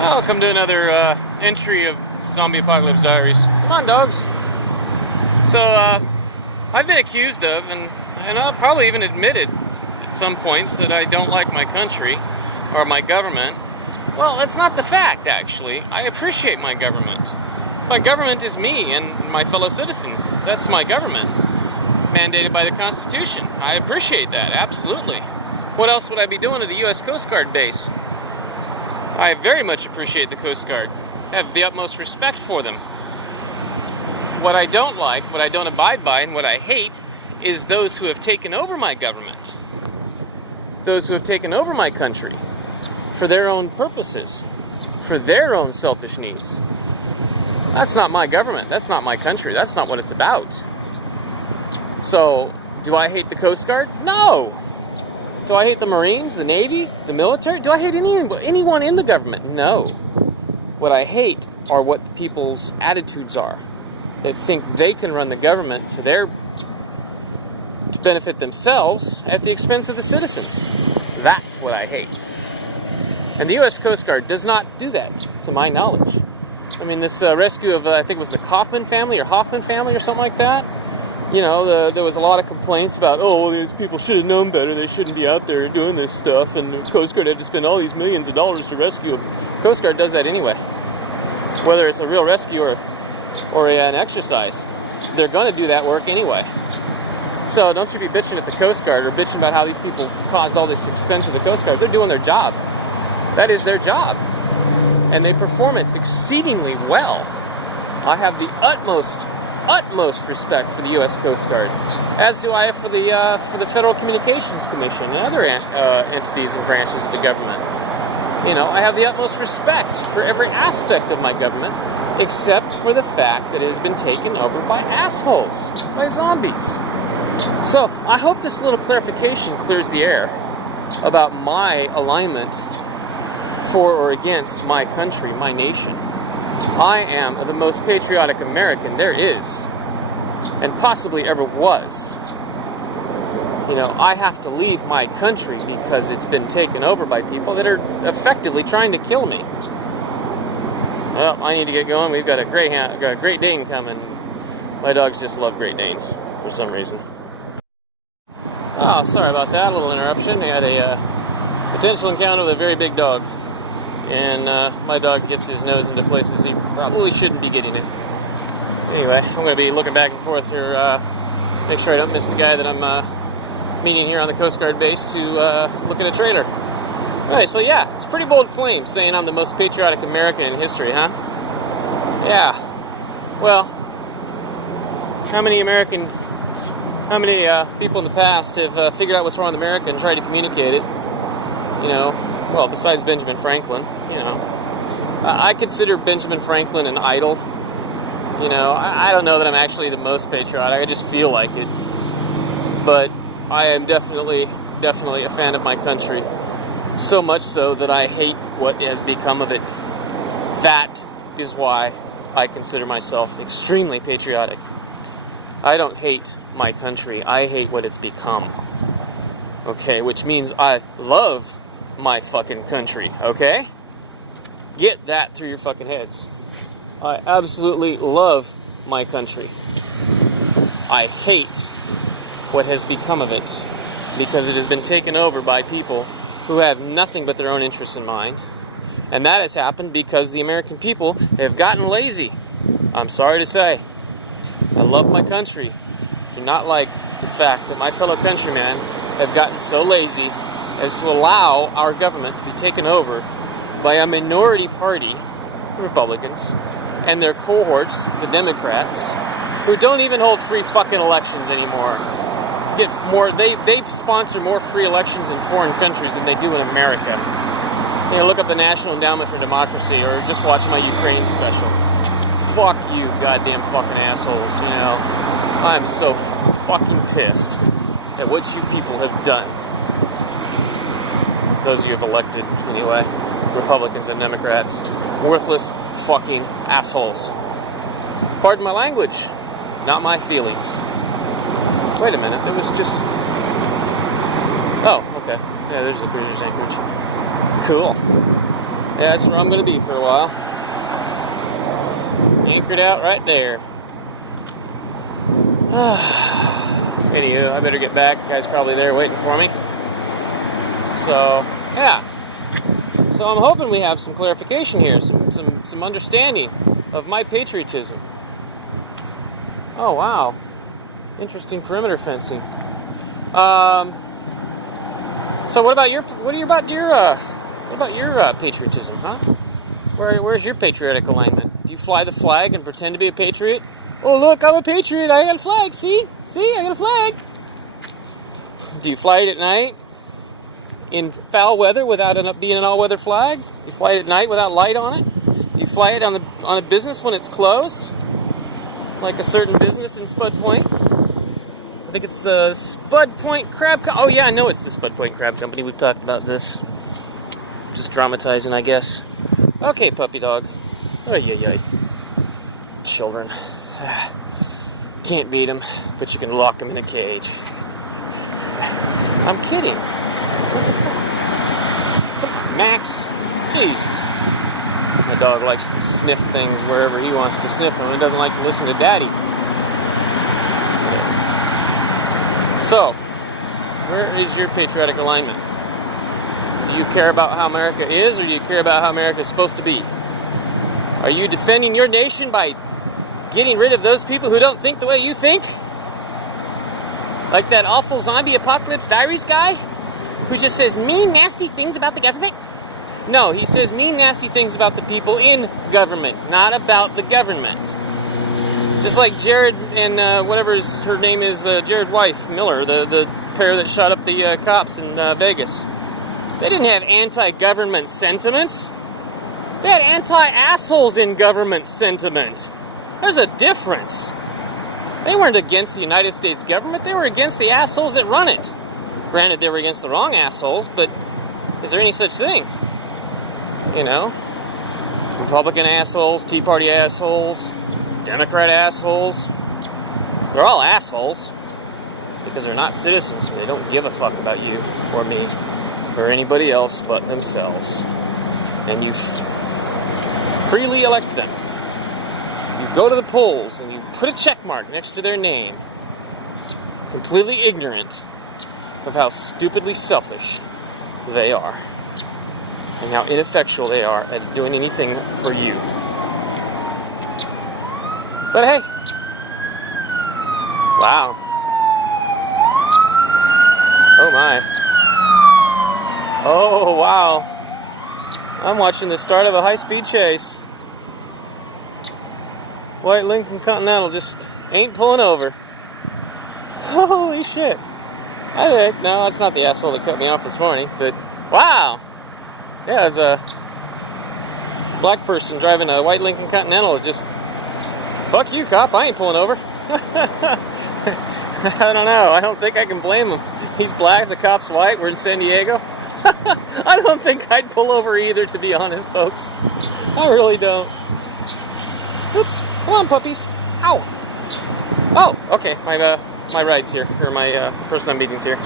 Welcome to another entry of Zombie Apocalypse Diaries. Come on, dogs. So, I've been accused of, and I'll probably even admitted at some points that I don't like my country or my government. Well, that's not the fact, actually. I appreciate my government. My government is me and my fellow citizens. That's my government, mandated by the Constitution. I appreciate that, absolutely. What else would I be doing at the U.S. Coast Guard base? I very much appreciate the Coast Guard. I have the utmost respect for them. What I don't like, what I don't abide by, and what I hate is those who have taken over my government. Those who have taken over my country for their own purposes, for their own selfish needs. That's not my government. That's not my country. That's not what it's about. So, do I hate the Coast Guard? No! Do I hate the Marines, the Navy, the military? Do I hate anyone in the government? No. What I hate are what the people's attitudes are. They think they can run the government to benefit themselves at the expense of the citizens. That's what I hate. And the U.S. Coast Guard does not do that, to my knowledge. I mean, this rescue of, I think it was the Hoffman family or something like that. You know, there was a lot of complaints about, well, these people should have known better. They shouldn't be out there doing this stuff. And the Coast Guard had to spend all these millions of dollars to rescue them. Coast Guard does that anyway. Whether it's a real rescue or an exercise, they're going to do that work anyway. So don't you be bitching at the Coast Guard or bitching about how these people caused all this expense to the Coast Guard. They're doing their job. That is their job. And they perform it exceedingly well. I have the utmost respect for the U.S. Coast Guard, as do I for the Federal Communications Commission and other entities and branches of the government. You know, I have the utmost respect for every aspect of my government, except for the fact that it has been taken over by assholes, by zombies. So, I hope this little clarification clears the air about my alignment for or against my country, my nation. I am the most patriotic American there is, and possibly ever was. You know, I have to leave my country because it's been taken over by people that are effectively trying to kill me. Well, I need to get going. We've got a Great Dane coming. My dogs just love Great Danes for some reason. Oh, sorry about that. A little interruption. I had a potential encounter with a very big dog. And my dog gets his nose into places he probably shouldn't be getting it. Anyway, I'm going to be looking back and forth here, make sure I don't miss the guy that I'm meeting here on the Coast Guard base to look at a trailer. Alright, so yeah, it's a pretty bold claim saying I'm the most patriotic American in history, huh? Yeah. Well, how many people in the past have figured out what's wrong with America and tried to communicate it? You know, well, besides Benjamin Franklin, you know. I consider Benjamin Franklin an idol. You know, I don't know that I'm actually the most patriotic. I just feel like it. But I am definitely a fan of my country. So much so that I hate what has become of it. That is why I consider myself extremely patriotic. I don't hate my country. I hate what it's become. Okay, which means I love my fucking country, okay? Get that through your fucking heads. I absolutely love my country. I hate what has become of it because it has been taken over by people who have nothing but their own interests in mind. And that has happened because the American people have gotten lazy. I'm sorry to say. I love my country. I do not like the fact that my fellow countrymen have gotten so lazy as to allow our government to be taken over by a minority party, the Republicans, and their cohorts, the Democrats, who don't even hold free fucking elections anymore. They sponsor more free elections in foreign countries than they do in America. You know, look up the National Endowment for Democracy or just watch my Ukraine special. Fuck you, goddamn fucking assholes, you know. I'm so fucking pissed at what you people have done. Those of you have elected, anyway. Republicans and Democrats. Worthless fucking assholes. Pardon my language. Not my feelings. Wait a minute, there was just... Oh, okay. Yeah, there's the cruiser's anchorage. Cool. Yeah, that's where I'm going to be for a while. Anchored out right there. Anywho, I better get back. The guy's probably there waiting for me. So, yeah. So I'm hoping we have some clarification here, some understanding of my patriotism. Oh, wow. Interesting perimeter fencing. So what about your patriotism, huh? Where's your patriotic alignment? Do you fly the flag and pretend to be a patriot? Oh, look, I'm a patriot. I got a flag. See, I got a flag. Do you fly it at night in foul weather without it being an all-weather flag? You fly it at night without light on it? You fly it on a business when it's closed, like a certain business in Spud Point. I think it's the Spud Point Crab Company. Oh yeah, I know it's the Spud Point Crab Company. We've talked about this. Just dramatizing, I guess. Okay, puppy dog. Ay. Children. Can't beat them, but you can lock them in a cage. I'm kidding. What the fuck? Come on, Max. Jesus. My dog likes to sniff things wherever he wants to sniff them. He doesn't like to listen to Daddy. So, where is your patriotic alignment? Do you care about how America is, or do you care about how America is supposed to be? Are you defending your nation by getting rid of those people who don't think the way you think? Like that awful zombie apocalypse Diaries guy who just says mean, nasty things about the government? No, he says mean, nasty things about the people in government, not about the government. Just like Jared and her name is, Jared wife, Miller, the pair that shot up the cops in Vegas. They didn't have anti-government sentiments. They had anti-assholes in government sentiments. There's a difference. They weren't against the United States government. They were against the assholes that run it. Granted, they were against the wrong assholes, but is there any such thing? You know? Republican assholes, Tea Party assholes, Democrat assholes. They're all assholes because they're not citizens, so they don't give a fuck about you or me or anybody else but themselves. And you freely elect them. You go to the polls and you put a check mark next to their name, completely ignorant of how stupidly selfish they are and how ineffectual they are at doing anything for you. But hey, wow. Oh my. Oh wow. I'm watching the start of a high-speed chase. White Lincoln Continental just ain't pulling over. Holy shit. I think, no, that's not the asshole that cut me off this morning, but wow. Yeah, there's a black person driving a white Lincoln Continental. Just, fuck you, cop, I ain't pulling over. I don't know, I don't think I can blame him. He's black, the cop's white, we're in San Diego. I don't think I'd pull over either, to be honest, folks. I really don't. Oops, come on, puppies. Ow. Oh, okay, my ride's here, or my person I'm meeting's here.